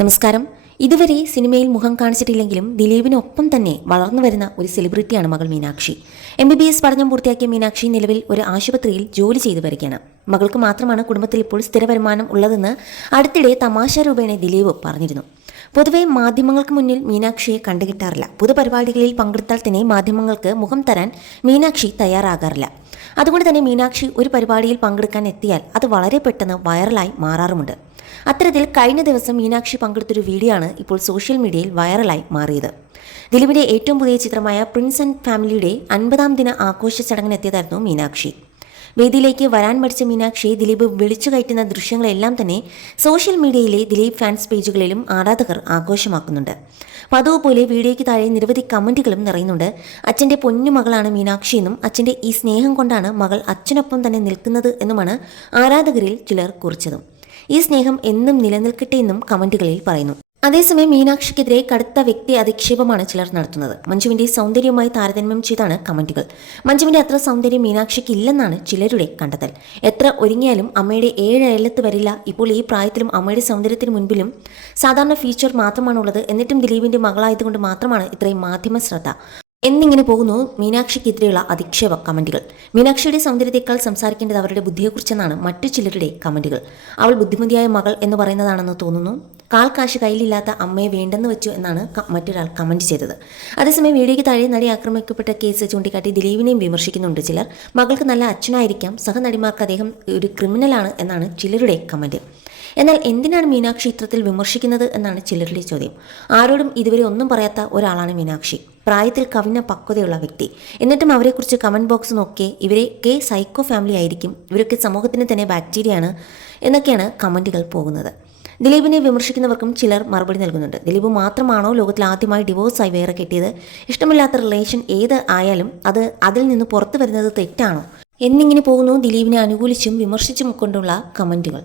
നമസ്കാരം. ഇതുവരെ സിനിമയിൽ മുഖം കാണിച്ചിട്ടില്ലെങ്കിലും ദിലീപിനൊപ്പം തന്നെ വളർന്നു വരുന്ന ഒരു സെലിബ്രിറ്റിയാണ് മകൾ മീനാക്ഷി. MBBS പഠനം പൂർത്തിയാക്കിയ മീനാക്ഷി നിലവിൽ ഒരു ആശുപത്രിയിൽ ജോലി ചെയ്തു വരികയാണ്. മകൾക്ക് മാത്രമാണ് കുടുംബത്തിൽ ഇപ്പോൾ സ്ഥിര വരുമാനം ഉള്ളതെന്ന് അടുത്തിടെ തമാശ രൂപേണ ദിലീപ് പറഞ്ഞിരുന്നു. പൊതുവെ മാധ്യമങ്ങൾക്ക് മുന്നിൽ മീനാക്ഷിയെ കണ്ടുകിട്ടാറില്ല. പൊതുപരിപാടികളിൽ പങ്കെടുത്താൽ തന്നെ മാധ്യമങ്ങൾക്ക് മുഖം തരാൻ മീനാക്ഷി തയ്യാറാകാറില്ല. അതുകൊണ്ട് തന്നെ മീനാക്ഷി ഒരു പരിപാടിയിൽ പങ്കെടുക്കാൻ എത്തിയാൽ അത് വളരെ പെട്ടെന്ന് വൈറലായി മാറാറുമുണ്ട്. അത്തരത്തിൽ കഴിഞ്ഞ ദിവസം മീനാക്ഷി പങ്കെടുത്തൊരു വീഡിയോ ആണ് ഇപ്പോൾ സോഷ്യൽ മീഡിയയിൽ വൈറലായി മാറിയത്. ദിലീപിന്റെ ഏറ്റവും പുതിയ ചിത്രമായ പ്രിൻസ് ആൻഡ് ഫാമിലിയുടെ 50-ാം ദിന ആഘോഷ ചടങ്ങിനെത്തിയതായിരുന്നു മീനാക്ഷി. വേദിയിലേക്ക് വരാൻ മടിച്ച മീനാക്ഷിയെ ദിലീപ് വിളിച്ചു കയറ്റുന്ന ദൃശ്യങ്ങളെല്ലാം തന്നെ സോഷ്യൽ മീഡിയയിലെ ദിലീപ് ഫാൻസ് പേജുകളിലും ആരാധകർ ആഘോഷമാക്കുന്നുണ്ട്. പതിവ് പോലെ വീഡിയോയ്ക്ക് താഴെ നിരവധി കമന്റുകളും നിറയുന്നുണ്ട്. അച്ഛൻ്റെ പൊന്നുമകളാണ് മീനാക്ഷി എന്നും അച്ഛൻ്റെ ഈ സ്നേഹം കൊണ്ടാണ് മകൾ അച്ഛനൊപ്പം തന്നെ നിൽക്കുന്നത് എന്നുമാണ് ആരാധകരിൽ ചിലർ കുറിച്ചതും. ഈ സ്നേഹം എന്നും നിലനിൽക്കട്ടെ എന്നും കമന്റുകളിൽ പറയുന്നു. അതേസമയം മീനാക്ഷിക്കെതിരെ കടുത്ത വ്യക്തി അധിക്ഷേപമാണ് ചിലർ നടത്തുന്നത്. മഞ്ജുവിന്റെ സൗന്ദര്യവുമായി താരതമ്യം ചെയ്താണ് കമന്റുകൾ. മഞ്ജുവിന്റെ അത്ര സൗന്ദര്യം മീനാക്ഷിക്ക് ഇല്ലെന്നാണ് ചിലരുടെ കണ്ടെത്തൽ. എത്ര ഒരുങ്ങിയാലും അമ്മയുടെ 7 അയലത്ത് വരില്ല. ഇപ്പോൾ ഈ പ്രായത്തിലും അമ്മയുടെ സൗന്ദര്യത്തിന് മുൻപിലും സാധാരണ ഫീച്ചർ മാത്രമാണുള്ളത്. എന്നിട്ടും ദിലീപിന്റെ മകളായതുകൊണ്ട് മാത്രമാണ് ഇത്രയും മാധ്യമ ശ്രദ്ധ എന്നിങ്ങനെ പോകുന്നു മീനാക്ഷിക്കെതിരെയുള്ള അധിക്ഷേപ കമന്റുകൾ. മീനാക്ഷിയുടെ സൗന്ദര്യത്തെക്കാൾ സംസാരിക്കേണ്ടത് അവരുടെ ബുദ്ധിയെക്കുറിച്ചെന്നാണ് മറ്റു ചിലരുടെ കമന്റുകൾ. അവൾ ബുദ്ധിമതിയായ മകൾ എന്ന് പറയുന്നതാണെന്ന് തോന്നുന്നു. കാൽ കാശ് കയ്യിലില്ലാത്ത അമ്മയെ വേണ്ടെന്ന് വെച്ചു എന്നാണ് മറ്റൊരാൾ കമന്റ് ചെയ്തത്. അതേസമയം വീഡിയോയ്ക്ക് താഴെ നടി ആക്രമിക്കപ്പെട്ട കേസ് ചൂണ്ടിക്കാട്ടി ദിലീപിനെയും വിമർശിക്കുന്നുണ്ട് ചിലർ. മകൾക്ക് നല്ല അച്ഛനായിരിക്കാം, സഹനടിമാർക്ക് അദ്ദേഹം ഒരു ക്രിമിനലാണ് എന്നാണ് ചിലരുടെ കമന്റ്. എന്നാൽ എന്തിനാണ് മീനാക്ഷി ഇത്തരത്തിൽ വിമർശിക്കുന്നത് എന്നാണ് ചിലരുടെ ചോദ്യം. ആരോടും ഇതുവരെ ഒന്നും പറയാത്ത ഒരാളാണ് മീനാക്ഷി. പ്രായത്തിൽ കവിഞ്ഞ പക്വതയുള്ള വ്യക്തി. എന്നിട്ടും അവരെക്കുറിച്ച് കമന്റ് ബോക്സ് നോക്കിയേ ഇവരെയൊക്കെ സൈക്കോ ഫാമിലി ആയിരിക്കും, ഇവരൊക്കെ സമൂഹത്തിന് തന്നെ ബാക്ടീരിയയാണ് എന്നൊക്കെയാണ് കമന്റുകൾ പോകുന്നത്. ദിലീപിനെ വിമർശിക്കുന്നവർക്കും ചിലർ മറുപടി നൽകുന്നുണ്ട്. ദിലീപ് മാത്രമാണോ ലോകത്തിൽ ആദ്യമായി ഡിവോഴ്സായി വേറെ കെട്ടിയത്? ഇഷ്ടമില്ലാത്ത റിലേഷൻ ഏത് ആയാലും അതിൽ നിന്ന് പുറത്തു വരുന്നത് തെറ്റാണോ എന്നിങ്ങനെ പോകുന്നു ദിലീപിനെ അനുകൂലിച്ചും വിമർശിച്ചും കൊണ്ടുള്ള കമന്റുകൾ.